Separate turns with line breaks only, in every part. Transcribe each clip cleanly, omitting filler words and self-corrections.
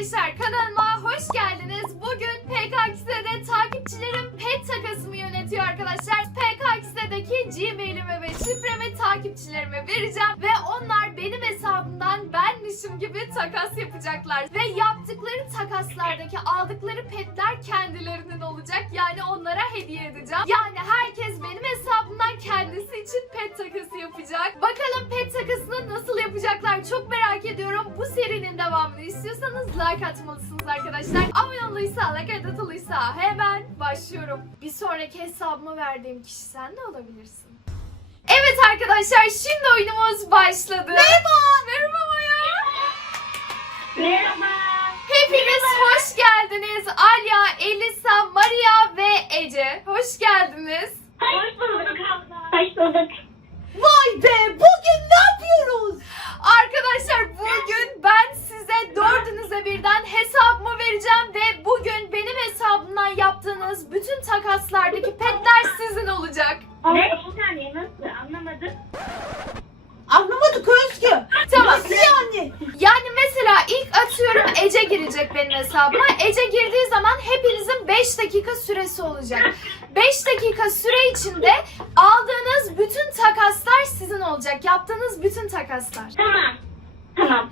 arkadaşlar, kanalıma hoş geldiniz. Bugün PKX'de takipçilerim pet takasımı yönetiyor arkadaşlar. PKX'deki Gmail'imi ve şifremi takipçilerime vereceğim ve onlar benim hesabımdan benmişim gibi takas yapacaklar. Ve yaptıkları takaslardaki aldıkları petler kendilerinin olacak. Yani onlara hediye edeceğim. Yani herkes benim hesabımdan kendisi için pet takası yapacak. Bakalım pet takasını nasıl yapacaklar çok merak ediyorum. Bu serinin devamını istiyorsanız like atmalısınız arkadaşlar. Abone olduysa, like atılıysa hemen başlıyorum. Bir sonraki hesabıma verdiğim kişi sen de olabilirsin. Evet arkadaşlar, şimdi oyunumuz başladı. Merhaba. Merhaba Maya.
Merhaba.
Hepiniz hoş geldiniz. Alya, Elisa, Maria ve Ece. Hoş geldiniz.
Hoş bulduk abla. Hoş bulduk.
Vay be, bugün ne yapıyoruz?
Arkadaşlar bugün ben size dördünüze birden hesabımı vereceğim ve bugün benim hesabımdan yaptığınız bütün takaslardaki petler sizin olacak.
Ne? Bir saniye, nasıl? Anlamadım.
Anlamadık Özgü.
Tamam.
Nasıl yani?
Yani mesela ilk atıyorum Ece girecek benim hesabıma. Ece girdiği zaman hepinizin 5 dakika süresi olacak. 5 dakika süre içinde aldığınız bütün takaslar sizin olacak. Yaptığınız bütün takaslar.
Tamam. Tamam.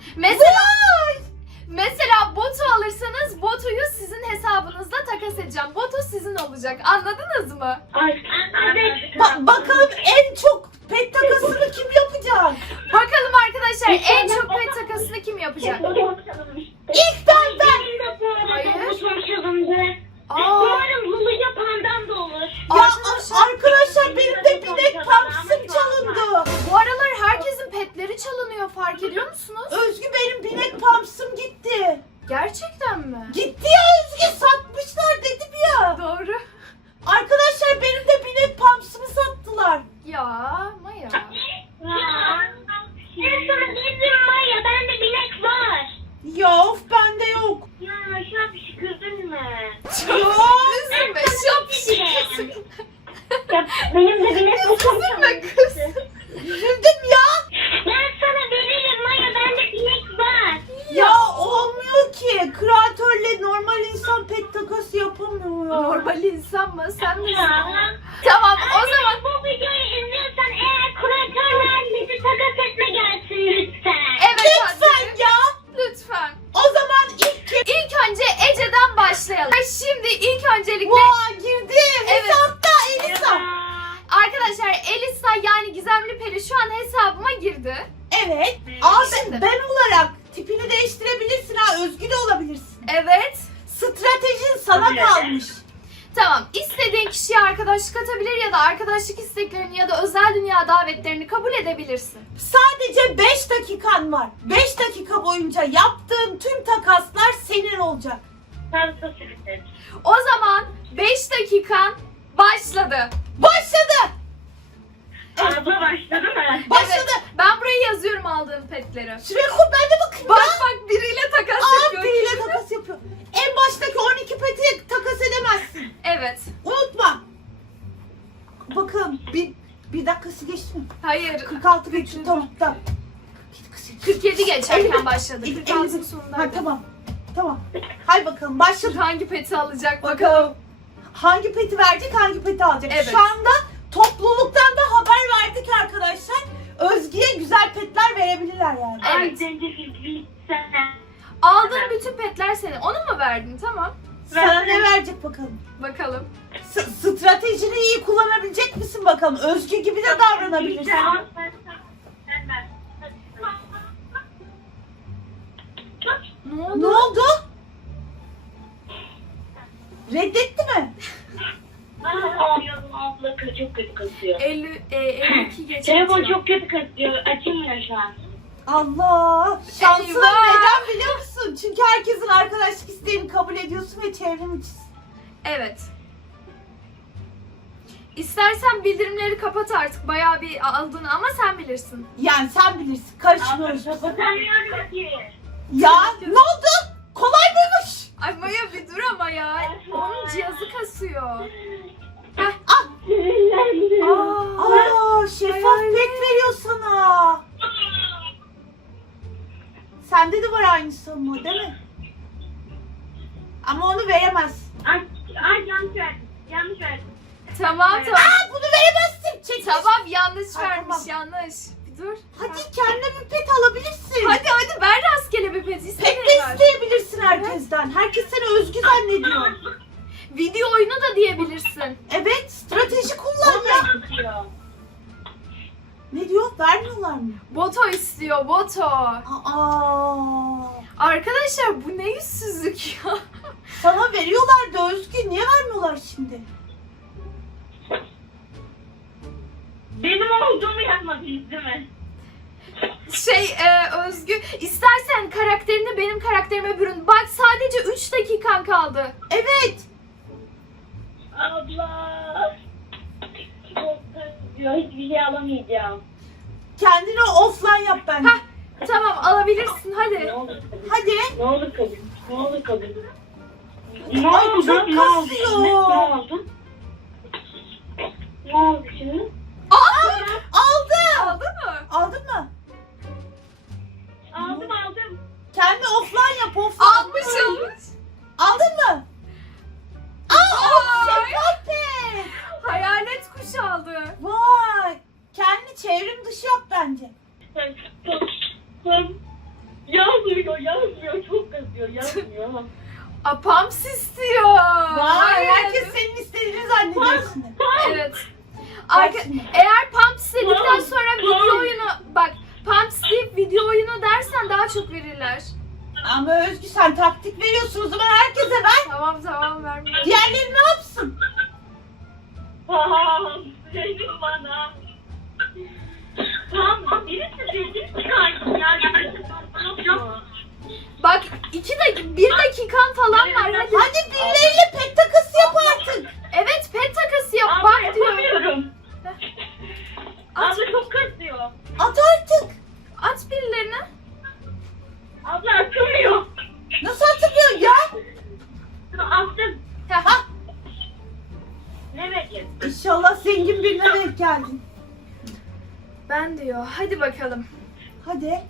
Mesela botu alırsanız botuyu sizin hesabınızda takas edeceğim. Botu sizin olacak. Anladınız mı?
Bakalım en çok pet takasını kim yapacak?
Bakalım arkadaşlar en çok pet takasını kim yapacak?
İlk ben.
Hayır. Aa,
Umarım Lulu yapandan da olur.
Ya arkadaşlar benim de binek pampsım çalındı.
bu aralar herkesin petleri çalınıyor, fark ediyor musunuz?
Özgü benim binek pampsım gitti.
Gerçekten mi?
Gitti ya Özgü, satmışlar dedim ya.
Doğru.
Arkadaşlar benim de binek pampsımı sattılar.
Ya Maya.
En sana dedim Maya, bende binek var.
Ya of, bende yok.
Ya şapşik kırdın mı?
Üzülme şapşik.
Ya benim de binek var.
Üzülme kız.
Üzüldüm ya.
Ben sana veririm Maya, bende binek var.
Ya olmuyor ki. Kreatörle normal insan pet takası yapamıyor.
Normal insan mı? Sen misin?
Ya.
Tamam o zaman.
Bu videoyu izliyorsan eğer kuratörler bizi takas etme gelsin lütfen.
Evet
Lütfen
anne.
ya.
Lütfen.
O zaman
İlk önce Ece'den başlayalım. Şimdi ilk öncelikle
Vay girdim.
Evet.
Hesapta Elisa.
arkadaşlar Elisa yani Gizemli Peri şu an hesabıma girdi.
Evet. Aa,
Şimdi.
ben olarak tipini değiştirebilirsin ha. Özgü de olabilirsin.
Evet.
Stratejin sana
Öyle.
kalmış.
Tamam. İstediğin kişiye arkadaşlık atabilir ya da arkadaşlık isteklerini ya da özel dünya davetlerini kabul edebilirsin.
Sadece 5 dakikan var. 5 dakika boyunca yaptığın tüm takaslar senin olacak.
O zaman 5 dakikan başladı.
Başladı.
Abla başladı mı?
Başladı.
Evet, ben buraya yazıyorum aldığım petleri.
Şuraya koy, ben de bakayım
Bak
ya.
bak biriyle takas
Aa,
yapıyor.
biriyle takas yapıyor. En baştaki 12 peti takas edemezsin.
Evet.
Unutma. Bakın bir dakikası geçti mi?
Hayır.
46 geçti, tamam.
47 geçerken başladı.
50
46'ın sonundaydı.
Ha, tamam. Tamam. Hay bakalım başladı.
Hangi peti alacak bakalım.
Bakalım. Hangi peti verecek, hangi peti alacak?
Evet.
Şu anda topluluktan da haber verdik arkadaşlar. Özgü'ye güzel petler verebilirler yani.
Evet.
Zencefil
Aldığın bütün petler senin. Onu mu verdin? Tamam.
Sana ne verecek bakalım?
Bakalım.
Stratejini iyi kullanabilecek misin bakalım? Özgü gibi de davranabilirsin.
Ne oldu?
Ne oldu? Reddetti mi?
Abla çok kötü kasıyor.
52 geçerken.
Telefon çok kötü kasıyor. Açılmıyor şu an.
Allah! Şansın
Eyvah!
neden biliyor musun? Çünkü herkesin arkadaşlık isteğini kabul ediyorsun ve çevrim içisin.
Evet. İstersen bildirimleri kapat artık. Bayağı bir aldığını ama sen bilirsin.
Yani sen bilirsin. Karışmıyoruz.
Kapatamıyorum ki.
Ya ne oldu? Kolay mıymış?
Ay Maya bir dur ama ya. Onun cihazı kasıyor.
Aa, şeffaf
hayalet.
pet veriyor sana. Sende de var aynısı ama değil mi? Ama onu veremez.
Ay yanlış verdim. Yanlış verdim.
Tamam.
Aa, bunu veremezsin. Çekil.
Tamam yanlış
Ay,
vermiş
tamam.
yanlış. Bir dur.
Hadi kendine bir pet alabilirsin.
Hadi ver rastgele bir pet.
Pet
İstediğini
de
ver.
isteyebilirsin herkesten. Herkes seni özgü zannediyor.
Video oyunu da diyebilirsin.
Evet, strateji kullan ya.
Diyor.
Ne diyor? Vermiyorlar mı?
Boto istiyor Boto.
Aa,
Arkadaşlar bu ne yüzsüzlük ya.
sana veriyorlar da Özgü. Niye vermiyorlar şimdi?
Benim olduğumu yapmadınız değil mi?
Özgü istersen karakterini benim karakterime bürün. Bak sadece 3 dakikan kaldı.
Evet.
Abla. Çok kızıyor. Hiçbir şey alamayacağım.
Kendini offline yap bence.
Heh. Tamam alabilirsin hadi.
Ne olur kabul.
Hadi.
Ne olur kabul. Ne olur kabul.
Ay, çok
Ne oldu
kasıyor.
şimdi? Ne oldu? Ne oldu şimdi?
Aldı.
Aldın mı?
Aldın mı?
Aldım.
Kendi offline yap. Offline.
Almış.
Aldın mı? Aa,
Vay.
şeffaf pet.
Hayalet kuş aldı.
Vay. Kendi çevrim dışı yap bence.
Yazmıyor. Çok kızıyor. Yazmıyor.
Apams istiyor.
Vay. Herkes senin istediğini zannediyor şimdi.
Evet.
Bak şimdi.
Eğer pump istedikten
Tamam,
sonra
tamam.
video oyunu bak pump isteyip video oyunu dersen daha çok verirler.
Ama Özgü sen taktik veriyorsun o zaman herkese ver.
Tamam vermiyorum.
Diğerleri ne yapsın?
Senin bana. Tamam, birisi sesini çıkarsın ya.
Bak 1 dakikan falan var hadi.
Hadi birileriyle pet takası yap artık.
Evet pet takası yap
Abla
bak diyor.
yapamıyorum.
At,
Abla çok kızıyor.
At artık.
at birilerine.
Abla atılmıyor.
Nasıl atılıyor ya?
Attım.
Heh.
Ne bekledin?
İnşallah zengin birine denk geldin.
Ben diyor hadi bakalım.
Hadi.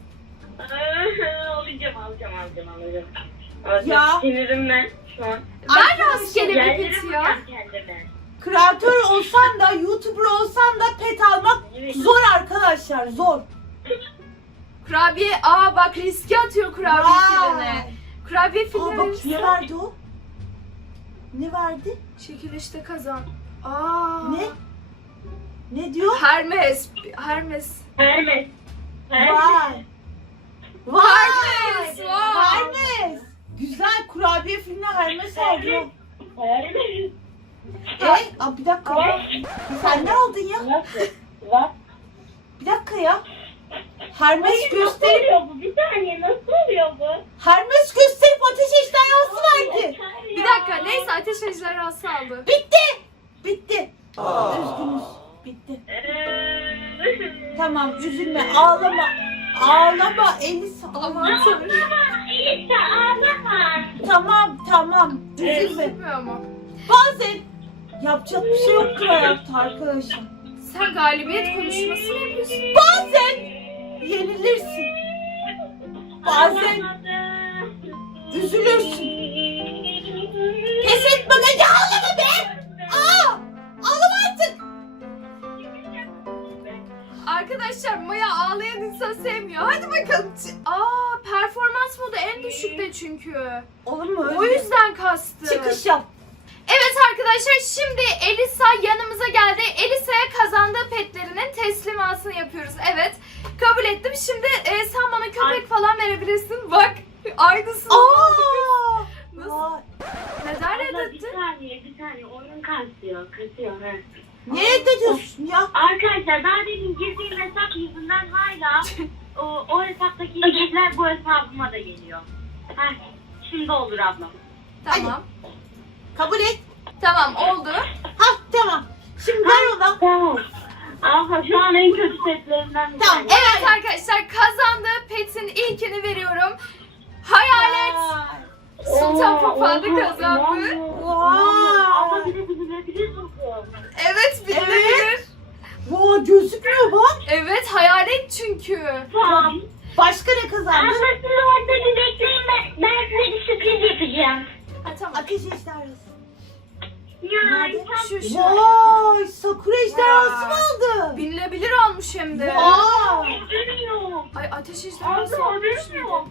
Alacağım.
Ya.
Sinirim ben şu an.
Ver rastgele bir
Yerlerim
pet ya.
kendime.
Kreatör olsan da, YouTuber olsan da pet almak
Evet.
zor arkadaşlar, zor.
Kurabiye bak riske atıyor kurabiye filine.
Vay.
Kurabiye
Aa
filine
bak
verirse
ne verdi o? Ne verdi?
çekilişte kazan.
Ne? Ne diyor?
Hermes.
Hermes.
Vay. Vay.
Hermes, vay.
Hermes. Güzel kurabiye filmine Hermes aldı.
Hermes.
Bir dakika. Sen ne aldın ya?
Nasıl?
Bir dakika ya. Hermes
Nasıl
gösterip
oluyor bu? Bir saniye nasıl oluyor bu?
Hermes gösterip ateş ejderhası verdi.
Bir dakika neyse ateş ejderhası aldı.
Bitti. Üzgünüz. Bitti. Tamam üzülme ağlama. Ağlama Elisa.
Aman tanrım.
İşte ağlama.
Tamam üzülme.
Bilmiyor mu?
Bazen yapacak bir şey yoktur hayatta arkadaşlar.
Sen galibiyet konuşması mı yapıyorsun?
Bazen yenilirsin. Bazen üzülürsün. Pes etme be ya, ağlama be. Ağlama artık.
Arkadaşlar Maya ağlayan insan sevmiyor. Hadi bakalım. Performans modu en düşükte çünkü.
Olur mu?
O yüzden kastı.
Çıkış yap.
Evet arkadaşlar şimdi Elisa yanımıza geldi. Elisa'ya kazandığı petlerinin teslimatını yapıyoruz. Evet kabul ettim. Şimdi sen bana köpek falan verebilirsin. Bak aynısını. Nasıl?
Vay.
Neden
Abla
reddetti?
bir saniye oyun kasıyor. He.
Ne ediyorsun ya?
Arkadaşlar daha demin girdiğim hesap yüzünden hala o hesaptaki içerikler bu hesabıma da geliyor. Heh, şimdi olur ablam.
Tamam.
Kabul et.
Tamam oldu.
Tamam. Şimdi ver ona.
Tamam. Abla şu an en kötü setlerinden bir
Tamam.
tanesi.
Evet arkadaşlar kazandığı petin ilkini veriyorum. Hayalet Sultan Papağan'ı kazandı.
Abla bir de bizi verebiliyorsun.
Evet bilebilir.
Vay gözükmüyor bak.
Evet hayalet çünkü.
Tamam.
Başka ne kazandın?
Ablasının orada bir bekleyin ben size bir sürpriz yapacağım.
Ha, tamam.
Ateş ejderhası.
Ya
Nerede?
Şu.
Vay, Sakura ejderhası
Ya.
mı aldı?
Binilebilir olmuş hem de.
Vay.
haberim yok.
Ay ateş ejderhası
Abla
olmuş.
haberim yok.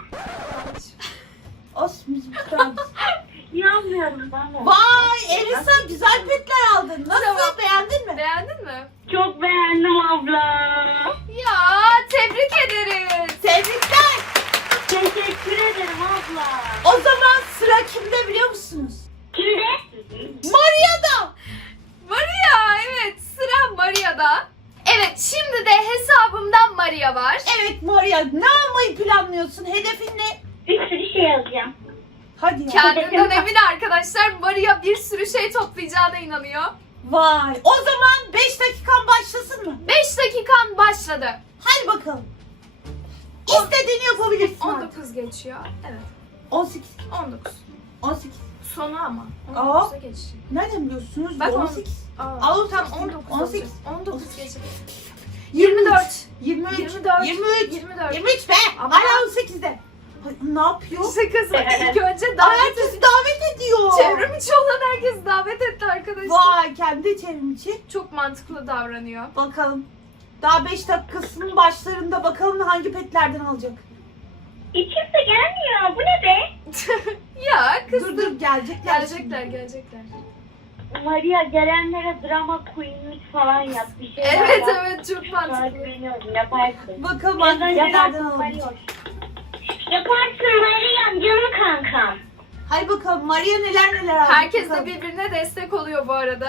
Osmuz tutar.
İnanmıyorum ben de.
Vay Elisa, güzel petler aldın. Nasıl,
Tamam.
beğendin mi?
Beğendin mi?
Çok beğendim abla.
Ya tebrik ederiz.
Tebrikler.
Teşekkür ederim abla.
O zaman sıra kimde biliyor musunuz?
Kimde?
Maria'da.
Maria, evet, sıra Maria'da. Evet, şimdi de hesabımdan Maria var.
Evet Maria, ne almayı planlıyorsun? Hedefin ne?
Bir sürü şey alacağım.
Hadi ya.
Kendinden emin arkadaşlar. Maria bir sürü şey toplayacağına inanıyor.
Vay. O zaman 5 dakikan başlasın mı?
5 dakikan başladı.
Hadi bakalım. İstediğini yapabilirsin.
19 geçiyor. Evet,
18.
19.
18.
Sonu ama.
Aa.
19'a geçecek.
Nereden biliyorsunuz?
Bak,
18.
Aa,
Al,
tam
18.
19
18.
olacak. 19 geçecek.
24.
24.
23.
24.
23. 23 be.
Ama-
Hala 18'de. Ay, ne yapıyor?
Şakası. İlk önce davet
Herkesi davet ediyor.
Çevrim içi olan herkes davet etti arkadaşlar.
Vay, kendi çevrim içi.
Çok mantıklı davranıyor.
Bakalım. Daha 5 dakikasının başlarında bakalım hangi petlerden alacak.
İçimse gelmiyor. Bu ne be?
Ya kız.
Dur dur, gelecekler.
Gelecekler.
Maria gelenlere drama queenlik falan yap. Bir şey
Evet çok
Çok
mantıklı.
beğeniyorum. Yaparsın.
Bakalım hangi petlerden
Yaparsın
alacak.
Maria. Yaparsın Maria. Canım kankam.
Hadi bakalım Maria neler alacak.
Herkes de
bakalım.
birbirine destek oluyor bu arada.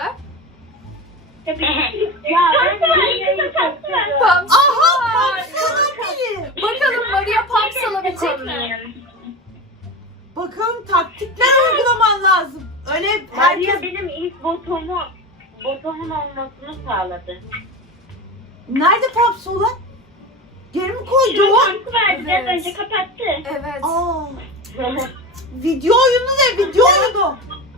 Ya ben Maria'yı çok seviyorum.
Pumps
Aha,
var.
Pamsa'dan biri.
Bakalım Maria Pumps alabilecek mi?
Bakalım taktikler uygulaman lazım. Öyle
Maria
herkes...
benim ilk botumun olmasını sağladı.
Nerede Paps olan? Geri mi koydu o?
Şarkı verdi. Biraz
Evet.
önce kapattı.
Evet.
Aa, video oyunu de, video oyunu.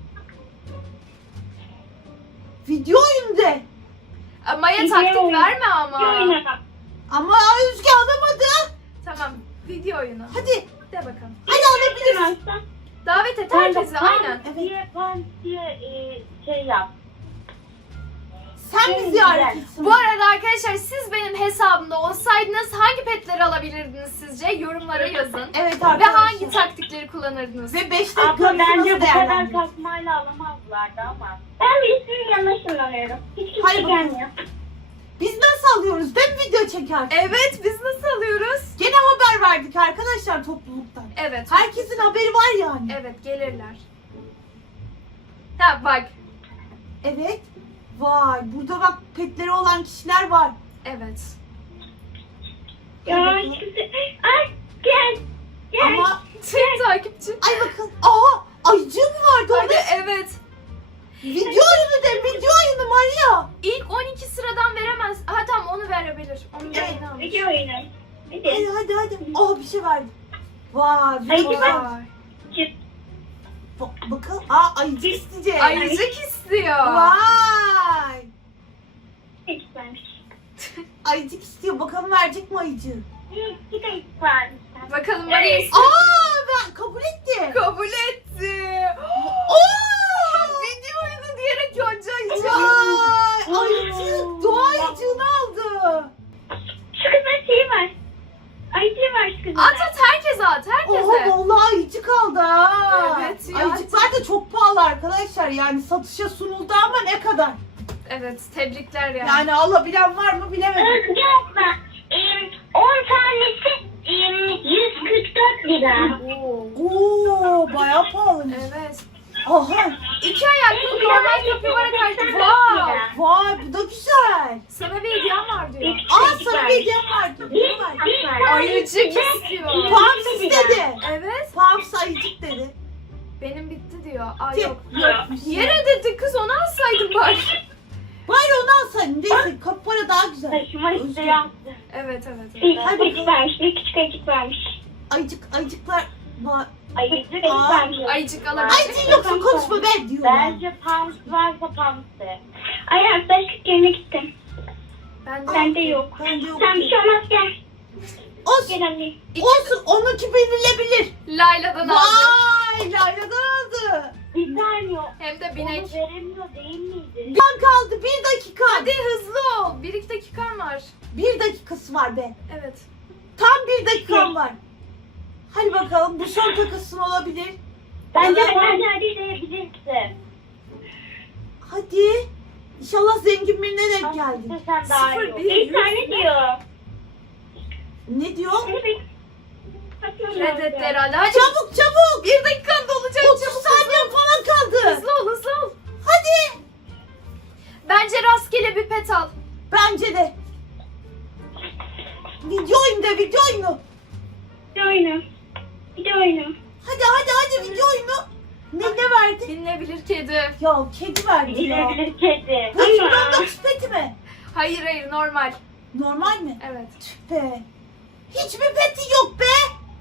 Video oyunu de.
Maya
Video
taktik
oyunu.
verme ama.
Ama Özge alamadı.
Tamam. Video oyunu.
Hadi,
De bakalım.
hadi alabiliriz.
Davet et herkesi aynen.
Pump diye şey yap.
Sen mi ziyaret etsin?
Bu arada arkadaşlar siz benim hesabımda olsaydınız hangi petleri alabilirdiniz sizce? Yorumlara yazın.
Evet
Ve
arkadaşlar.
hangi taktikleri kullanırdınız?
Ve 5
Abla
dakikanızı
bence
nasıl
bu kadar
değerlendirdiniz?
takmayla alamazlardı ama. Ben birisinin yanına ışınlanıyorum. Hiç kimse
Hayır, bakın.
gelmiyor.
Biz nasıl alıyoruz değil mi video çeker?
Evet, biz nasıl alıyoruz?
Gene haber verdik arkadaşlar topluluktan.
Evet.
Herkesin haberi var yani.
Evet, gelirler. Ha bak.
Evet. Vay, burada bak petleri olan kişiler var.
Evet.
Ya kimse... Ay gel. Gel.
Ama
Takipçi.
ay bakın. Aha, ayıcığı mı vardı
Hadi
orada?
evet.
Video oyunu de, video oyunu Maria.
İlk 12 sıradan veremez. Ha tamam onu verebilir. Onu
Evet.
yayına alır.
Video oyunu.
Hadi
Hadi.
hadi. Oh, bir şey verdi. Vay, bir
Ay,
şey
güzel.
var.
Vay.
Bakalım. Aa, ayıcık isteyecek.
Ayıcık istiyor.
Vay.
Hiç vermiş.
Ayıcık istiyor. Bakalım verecek mi ayıcığı?
Bir de hiç vermiş.
Bakalım Maria istiyor.
Aa, ben kabul etti.
Kabul etti.
Oo!
Video oyunu diyerek yonca ayıcık.
Vay, ayıcık. Doğa ayıcığını aldı.
Şu kızın şeyi var. Ayıcığı var şu kızın.
At at herkese at herkese.
Oha, vallahi ayıcık aldı ha.
Evet ya.
Ayıcıklar da çok pahalı arkadaşlar. Yani satışa sunuldu ama ne kadar?
Evet tebrikler yani.
Yani alabilen var mı bilemedim.
Özge abla. 10 tanesi 144 lira.
Oo.
Oo, bayağı pahalı.
Evet.
Aha.
2 ayaklı normal kapibara karşı. Wow.
Vay, bu da güzel.
Sana bir hediyem var diyor.
Aa, sana bir hediyem var. Hediyem var.
Ayıcık istiyor.
Pams istedi.
Evet.
Pams ayıcık dedi.
Benim bitti diyor. Aa
Tip,
yok.
yokmuş.
Yere dedi kız onu alsaydın bari.
Bari onu alsaydın. Neyse, kapara daha güzel.
Taşıma isteği yaptı.
Evet.
Hadi
İlk vermiş. Bir küçük ayıcık vermiş.
Ayıcıklar.
Ayıcık
Aa.
vermiş.
Ayıcık alabilecek
Ayıcık
mi?
yoksa konuşma ben diyor.
Bence Pams varsa Pams'ı. Ay arkadaşlık yerine gittim. Bende yok.
Bende yok.
Sen bir şey olmaz gel.
Olsun.
Gel anne.
Olsun. Onunki belirlebilir.
Layla'dan aldı.
Vay, Layla'dan aldı.
vermiyor.
Hem de
Onu
binek.
veremiyor değil miydi?
Bir an kaldı. 1 dakika.
Hadi hızlı ol. 1-2 dakikan var.
1 dakikası var be.
Evet.
Tam 1 dakikam var. Hadi bakalım bu son takasın olabilir.
Bence
Evet.
sen diyebilirsin.
Hadi. İnşallah zengin birine denk geldin.
Sen daha iyi
0,
ol.
1,
Bir tane diyor.
Ne diyor?
Reddet herhalde. Hadi.
Çabuk çabuk.
1 dakikan dolacak.
30 saniye falan kaldı.
Hızlı ol, hızlı ol.
Hadi.
Bence rastgele bir pet al.
Bence de. Video oyunu de video oyunu.
Bir de oyunu. Bir de oyunu.
Hadi video oyunu. Ne verdi?
Dinlenebilir kedi.
Ya kedi verdi ya.
Bilebilir kedi.
Bu
Ama
29 peti mi?
Hayır normal.
Normal mi?
Evet.
Tüh be. Hiçbir peti yok be.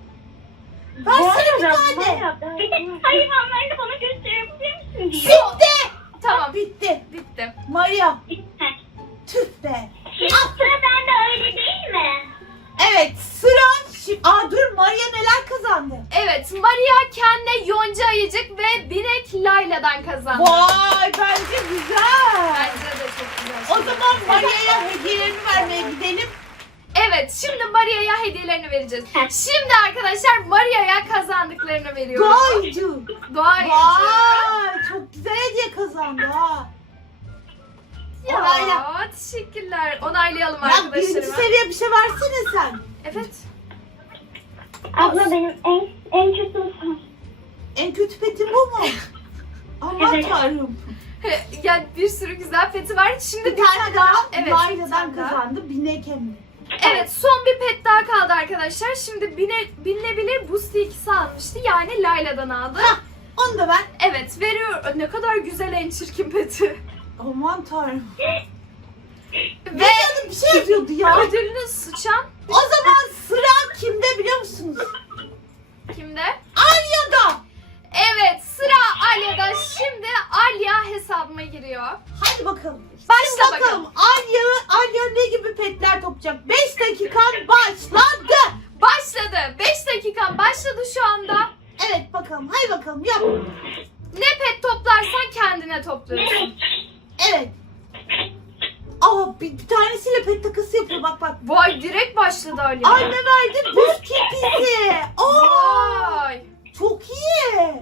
Versene bir tane.
Hayvanlarını bana gösterebilir misin diyor.
Bitti.
Tamam.
Bitti.
Bitti.
Maria.
Bitti.
Tüh be.
Sıra bende öyle değil mi?
Evet sıra. Dur Maria neler kazandı?
Evet, Maria kendine yonca ayıcık ve binek Layla'dan kazandı.
Vay bence güzel.
Bence de çok güzel.
O zaman Maria'ya hediyelerini vermeye gidelim.
Evet, şimdi Maria'ya hediyelerini vereceğiz. Şimdi arkadaşlar Maria'ya kazandıklarını veriyoruz.
Doycu.
Doğa ayıcı.
Vay çok güzel hediye kazandı ha. Onayla.
Ya, teşekkürler. Onaylayalım
Ya birinci
arkadaşlarıma.
seviye bir şey versene sen.
Evet.
Abla benim en kötü
En kötü petin bu mu? Aman
Evet.
tanrım.
Ya bir sürü güzel peti var. Şimdi
Bir tane daha
Evet, bir
Layla'dan
tane daha.
kazandı. Binek hem de.
Evet, son bir pet daha kaldı arkadaşlar. Şimdi binilebilir Boost ikisi almıştı. Yani Layla'dan aldı.
Hah. Onu da ben.
Evet, veriyor. Ne kadar güzel en çirkin peti.
Aman tanrım.
Ve
Ve bir şey yazıyordu ya.
ödülünü sıçan
O zaman sıra kimde biliyor musunuz?
kimde?
Alya'da.
Evet, sıra Alya'da. Şimdi Alya hesabıma giriyor.
Hadi bakalım.
Başla
Şimdi bakalım. Alya ne gibi petler toplayacak? 5 dakikan başladı.
Başladı. 5 dakikan başladı şu anda.
Evet bakalım. Hadi bakalım yap.
Ne pet toplarsan kendine topluyorsun.
Evet. Aa bir tanesiyle pet takası yapıyor bak bak.
Vay, direkt başladı Alya.
Ay ne verdi? Buz kirpisi. Aa
Vay.
çok iyi.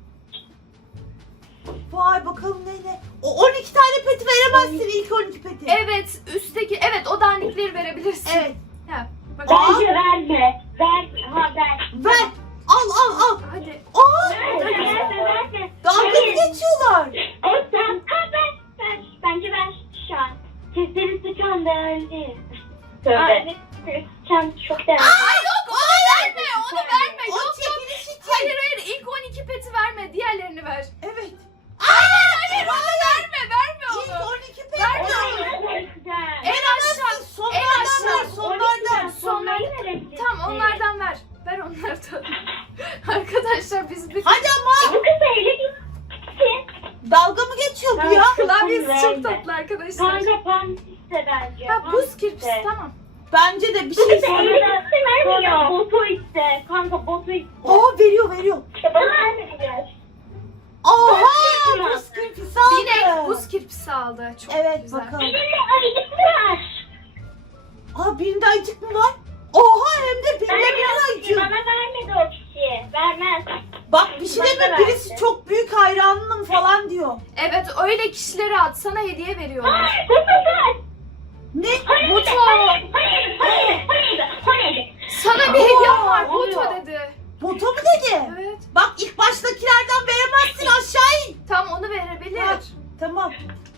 Vay bakalım ne. O 12 tane peti veremezsin ilk 12 peti.
Evet, üstteki, evet o dandikleri verebilirsin.
Evet.
Ha, bakalım.
Bence verme. Ver.
Ver. Al.
Hadi.
Aa
Verme.
dalga mı geçiyorlar?
O sen. Ver. Bence ver şu an. Sesleri sıçan değerli. Tövbe. Sıçan çok değerli.
Ay yok, onu verme, onu verme.
O
Yok.
çekiliş için.
Hayır, ilk 12 peti verme, diğerlerini ver.
Evet.
Hayır, onu verme
İlk
onu.
12 pet
Verme
ver.
onu.
Güzel.
En aşağı.
Sonlardan ver. Sonlardan.
Sonlardan. Tamam, onlardan ver. Ver onlardan. Arkadaşlar biz bir
Hadi ama.
Bu kız evli gitsin.
Dalga mı geçiyor bu ya?
klavyesi çok
Verme.
tatlı arkadaşlar.
Kanka pantiste bence.
Ha, buz kirpisi, tamam.
Bence de bir şey
Evli
söyle.
gitsin vermiyor. Botu iste. Kanka botu iste.
Aa veriyor.
Bana vermeyeceğiz.
Oha buz kirpisi aldı.
Binek buz kirpisi aldı. Çok
Evet
güzel.
bakalım.
Benim de ayıcık var.
Aa birinde ayıcık mı var? Oha hem de birinde bir ayıcık.
Bana vermedi o kişi. Vermez.
Bak bir şey
Bana
deme
verdi.
birisi çok büyük hayranım falan diyor.
Evet, öyle kişilere at, sana hediye veriyorlar.
Hayır, bu sefer.
Ne?
Buto.
Hayır.
Sana bir hediyem var, Buto
oluyor.
dedi.
Boto mu dedi?
Evet.
Bak ilk baştakilerden veremezsin aşağı in.
Tam onu verebilir.
Ha, tamam.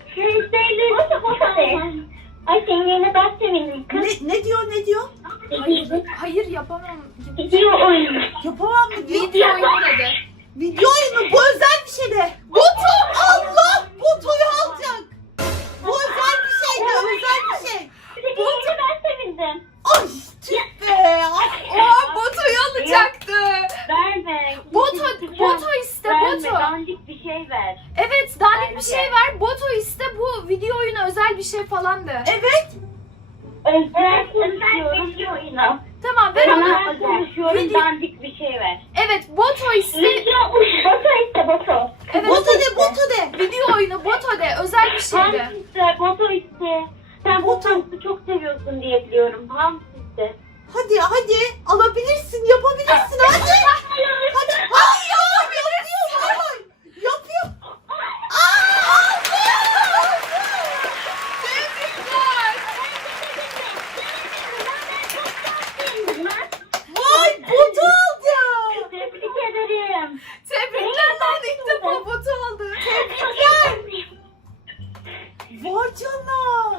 Ay senin yerine ben sevindim kız.
Ne diyor?
Hayır yapamam.
Gidiyor oyun.
Yapamam mı diyor?
Video oyunu dedi.
Video oyunu bu özel bir şey de. Boto! Allah! Boto'yu alacak. Bu özel bir şey de özel bir şey.
Senin yerine ben sevindim.
Ay tüh be.
Oha, Boto'yu alacaktı.
Verme.
Boto iste,
Verme.
Boto.
Dandik bir şey ver.
Evet, dandik bir şey ver. Boto iste, bu video oyunu özel bir şey falan de.
Evet.
Özel konuşuyorum oyunu.
Tamam, ver
Sana
onu.
konuşuyorum
Video-
dandik bir şey ver.
Evet, Boto iste.
Boto iste boto.
Evet,
Boto
olsun diye biliyorum. Ham sizde.
Hadi hadi alabilirsin, yapabilirsin hadi. Hadi. Ay ya yapıyor. Yapıyor. Vay botu aldı.
Tebrik ederim.
Tebrikler lan, ilk defa botu aldı.
Vay canına.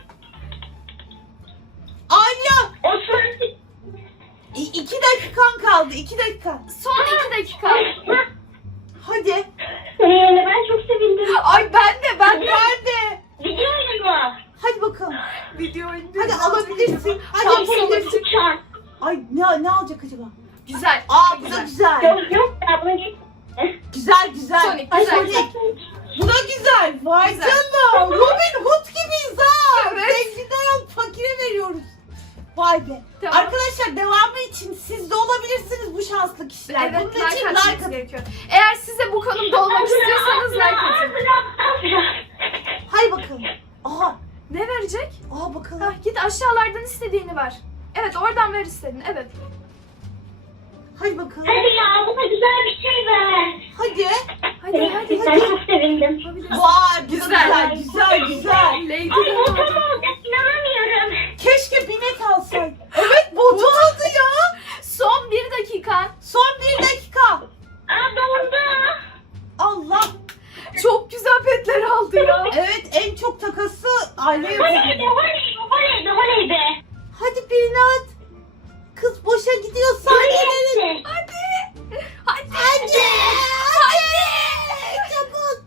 Alya.
O sırada
2 dakikan kaldı. 2 dakika.
Son 2 dakika.
Hadi.
ben çok sevindim.
Ay ben de.
Nerede?
Video oyunu.
Hadi bakalım.
Video indir.
Hadi alabilirsin. Hadi
Tamam,
yapabilirsin.
Uçan.
Ay ne alacak acaba?
Güzel.
Aa bu da güzel.
Yok ya buna geç.
Güzel.
Sonic,
Ay,
güzel.
Sonic. Bu da güzel. Vay
Güzel.
canına. Robin Hood gibiyiz ha.
Evet.
Zenginden alıp fakire veriyoruz. Vay be.
Tamam.
Arkadaşlar devamı için siz de olabilirsiniz bu şanslı kişiler.
Evet,
Bunun için
like
like
atmanız
atın.
gerekiyor. Eğer siz de bu konumda olmak istiyorsanız like atın.
Hay bakalım. Aha.
Ne verecek?
Aha bakalım.
Hah, git aşağılardan istediğini ver. Evet, oradan ver istediğini. Evet.
Hadi bakalım.
Hadi ya buna güzel bir şey ver.
Hadi.
Hadi.
Ben çok sevindim.
Yapabilirsin.
Vay bu da
Güzel.
güzel.
Lady
Ay
de
botum
oldu.
olacak inanamıyorum.
Keşke binek alsaydı. Evet botu aldı ya.
Son 1 dakika.
Son 1 dakika.
Aa dondu.
Allah.
Çok güzel petler aldı ya.
Evet en çok takası aile
Oley
yapıyor.
be oley be oley be.
Hadi birini at. Kız boşa gidiyor saniyelerin.
Oley.
Hadi. Hadi.
Hadi. Çabuk.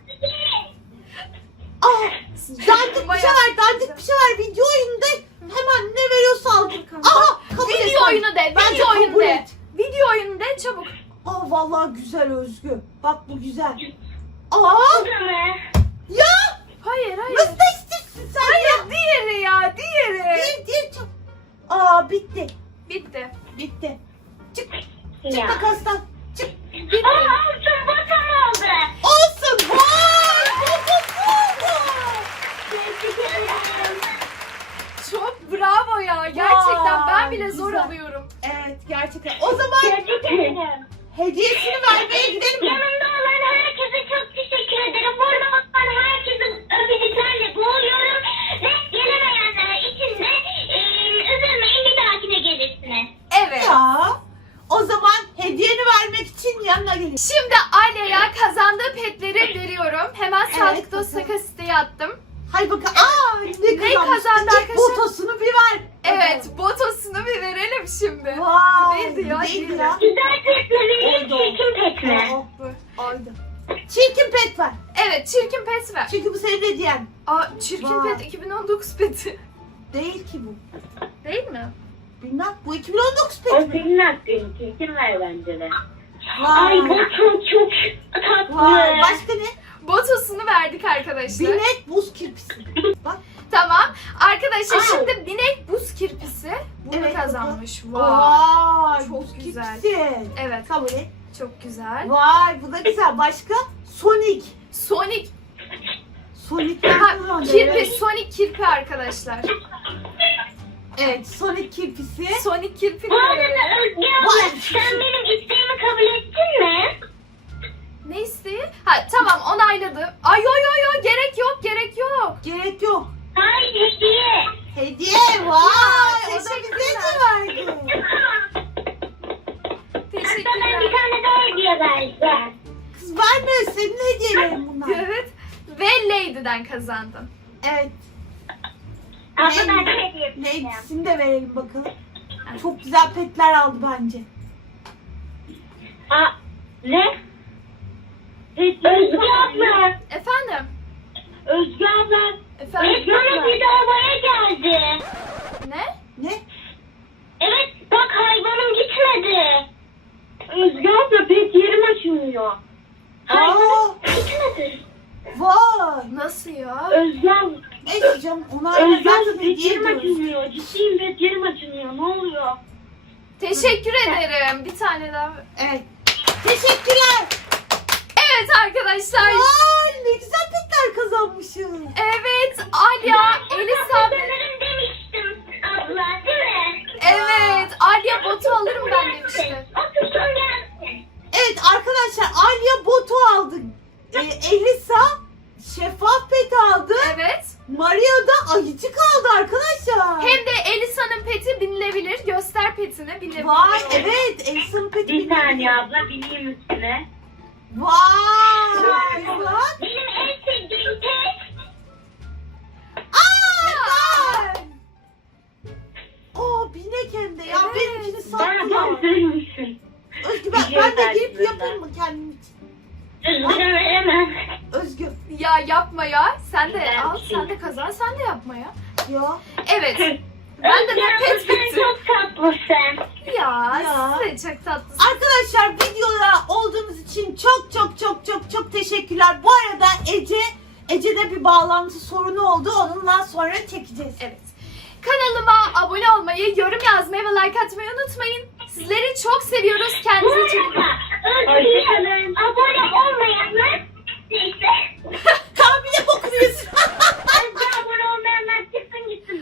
Ah, dandik bir şey ver, dandik bir şey ver. Video oyununda hemen ne veriyorsa al. Aha, kabul et.
Video oyunu de.
Bence
Video oyunu
kabul
de.
et.
Video oyunu de çabuk.
Aa vallahi güzel Özgü. Bak bu güzel. Aa,
Bu da mı?
ya
Hayır.
nasıl değiştirsin sen ya?
Hayır, diğeri ya. Diğeri.
Dir çok. Aa bitti.
Bitti.
Bitti. Çık
Ya.
makastan. Çık.
Bitti.
Aa altın botum oldu.
Olsun. Vay. Oldu.
Tebrik ederim.
Çok bravo ya. Gerçekten ben bile zor
güzel.
alıyorum.
Evet gerçekten. O zaman
Tebrik ederim.
hediyesini vermeye gidelim mi?
Yanımda olan herkese çok teşekkür ederim. Burada olan herkese öpücüklerle boğuyorum. Ve gelemeyenler için de üzülmeyin bir dahakine gelirsiniz.
Evet.
Ya. O zaman hediyeni vermek için yanına gelin.
Şimdi Alya'ya kazandığı petleri veriyorum. Hemen
Evet,
Sadık Dost
bakalım.
takas siteye attım.
Hay bakalım. Aa ne
Ne
kazanmış?
kazandı
İlk
arkadaşlar?
Botosunu bir ver.
Evet, botosunu bir verelim şimdi.
Vay.
Neydi ya,
Neydi
neydi?
ya?
Güzel pet mi?
Oydu.
Çirkin pet mi?
Oh,
Bu.
oydu. Çirkin pet ver.
Evet, çirkin pet ver.
Çünkü bu senin hediyen.
Aa, çirkin
Vay.
pet 2019 peti.
Değil ki bu.
Değil mi?
Bilmem. Bu 2019
O
pet mi?
senin hakkın. Çirkin ver bence de.
Vay.
Ay botum çok tatlı.
Vay. Başka ne?
Botosunu verdik arkadaşlar.
Binek buz kirpisi. Bak.
Tamam. Arkadaşlar
Ay.
şimdi binek buz kirpisi bunu
Evet,
kazanmış. Vay.
Vay.
Çok
buz
güzel.
kirpisi.
Evet,
Kabul et.
çok güzel.
Vay bu da güzel. Başka? Sonic.
Sonic.
Sonic'ten
Ha,
kullandı,
kirpi,
evet.
Sonic kirpi arkadaşlar.
Evet Sonic kirpisi.
Sonic kirpi.
Bu arada Özge abla
Vay.
sen benim isteğimi kabul ettin mi?
Ne isteği? Ha tamam, onayladım. Ay yo gerek yok.
Gerek yok.
Hayır hediye.
Hediye vay. O da
teşekkürler.
bize de verdi.
Hatta ben bir
Teşekkürler.
tane daha hediye vereceğim.
Kız verme senin hediyelerin bunlar.
Evet. Ve Lady'den kazandım.
Evet.
Abla
Ne?
ben de hediye vereceğim.
Neycisini de verelim bakalım. Çok güzel petler aldı bence.
Aa, ne? Özge abla.
Efendim?
Özge abla.
Efendim?
Resmen bedavaya geldi.
Ne?
Ne?
Evet bak hayvanım gitmedi. Özge abla pek yerim açılmıyor. Hayvanım gitmedi.
Vay.
Nasıl ya?
Özge abla.
Neyse canım ona
Özge abla
zaten
pek
hediye
yerim
ediyoruz.
açılmıyor. Ciddiyim pek yerim açılmıyor. Ne oluyor?
Teşekkür ederim. Bir tane daha.
Evet. Teşekkürler.
Evet arkadaşlar.
Vay ne güzel petler kazanmışız.
Evet, Alya, Elisa.
Sanırım demiştim.
Elisa şeffaf pet aldı.
Evet.
Maria da ayıcık aldı arkadaşlar.
Hem de Elisa'nın peti binilebilir. Göster petini binilebilir.
Vay evet Elisa'nın peti.
Bir saniye abla bineyim üstüne.
Vay. Güzel.
Benim en sevdiğim pet.
Aa, o binek hem de ya
Evet.
benimkini
Bana
sattı.
hazır mısın?
Özgü
Bir şey
ben de girip
verdim
yapayım mı kendim için?
Üzgünüm veremem.
Özgü
Ya yapma ya. Sen de
Güzel
al,
bir şey.
sen de kazan, sen de yapma ya.
ya.
Evet. Ben de pet
Sen
bitti.
çok tatlısın.
Ya,
Ya.
siz de çok tatlısınız.
Arkadaşlar videoda olduğunuz için çok teşekkürler. Bu arada Ece'de bir bağlantı sorunu oldu. Onunla sonra çekeceğiz.
Evet. Kanalıma abone olmayı, yorum yazmayı ve like atmayı unutmayın. Sizleri çok seviyoruz. Kendinize çok iyi bakın.
Özgür'ün abone olmayanlar